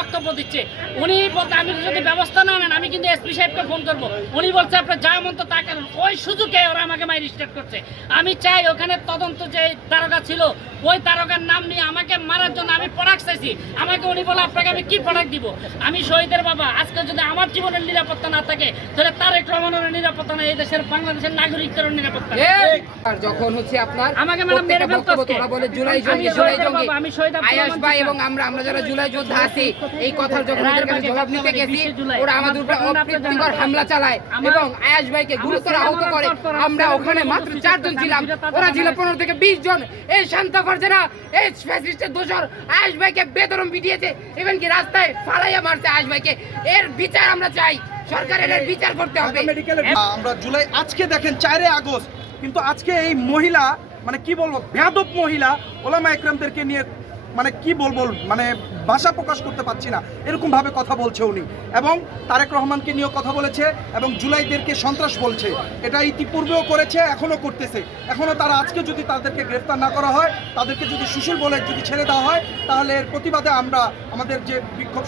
বক্তব্য দিচ্ছে। উনি বলতে আমি যদি ব্যবস্থা না নেন আমি কিন্তু এসপি সাহেবকে ফোন করবো। উনি বলছে আপনার যা মন তো তা করেন। ওই সুযোগে ওরা আমাকে ম্যাজিস্ট্রেট করছে। আমি চাই ওখানে তদন্ত যে তারকা ছিল ওই তারকার নাম নিয়ে আমাকে মারার জন্য আমি প্রোডাক্ট চাইছি। আমাকে উনি বলে আপনাকে আমি কি প্রোডাক্ট দিব? আমি শহীদের বাবা, আজকে যদি আমার জীবনের নিরাপত্তা না থাকে তাহলে তারেক রহমানের নিরাপত্তা না, এই দেশের বাংলাদেশের নাগরিকদের নিরাপত্তা। আর যখন হচ্ছে আপনার আমাকে ম্যাডাম মেরে ফেলতো আজকে। ওরা বলে জুলাই জঙ্গি আমি শহীদ আয়াস ভাই এবং আমরা যারা জুলাই যোদ্ধা আছি এই কথার যখন ওদের কাছে জবাব নিতে গেছি ওরা আমাদের উপর অপ্রীতিকর হামলা চালায় এবং আয়াস ভাইকে গুরুতর আহত করে। আমরা ওখানে মাত্র 4 জন ছিলাম, ওরা ছিল 15 থেকে 20 জন। এই শান্তা ফারজানা এই ফ্যাসিস্টের দোষর আয়াস ভাইকে বেদরম পিটিয়েছে, ইভেন কি রাস্তায় ফালাইয়া মারছে আয়াস ভাইকে। এর বিচার আমরা চাই, সরকারের এর বিচার করতে হবে। আমরা জুলাই আজকে দেখেন 4 আগস্ট, কিন্তু আজকে এই মহিলা মানে কি বলবো বেয়াদব মহিলা ওলামা একরামদেরকে নিয়ে মানে কি বলবো মানে ভাষা প্রকাশ করতে পারছি না, এরকম ভাবে কথা বলছে উনি। এবং তারেক রহমানকে নিয়েও কথা বলেছে এবং জুলাইদেরকে সন্ত্রাস বলছে। এটা ইতিপূর্বেও করেছে, এখনো করতেছে। এখনো তারা আজকে যদি তাদেরকে গ্রেফতার না করা হয়, তাদেরকে যদি সুশীল বলে যদি ছেড়ে দেওয়া হয়, তাহলে এর প্রতিবাদে আমরা আমাদের যে বিক্ষোভ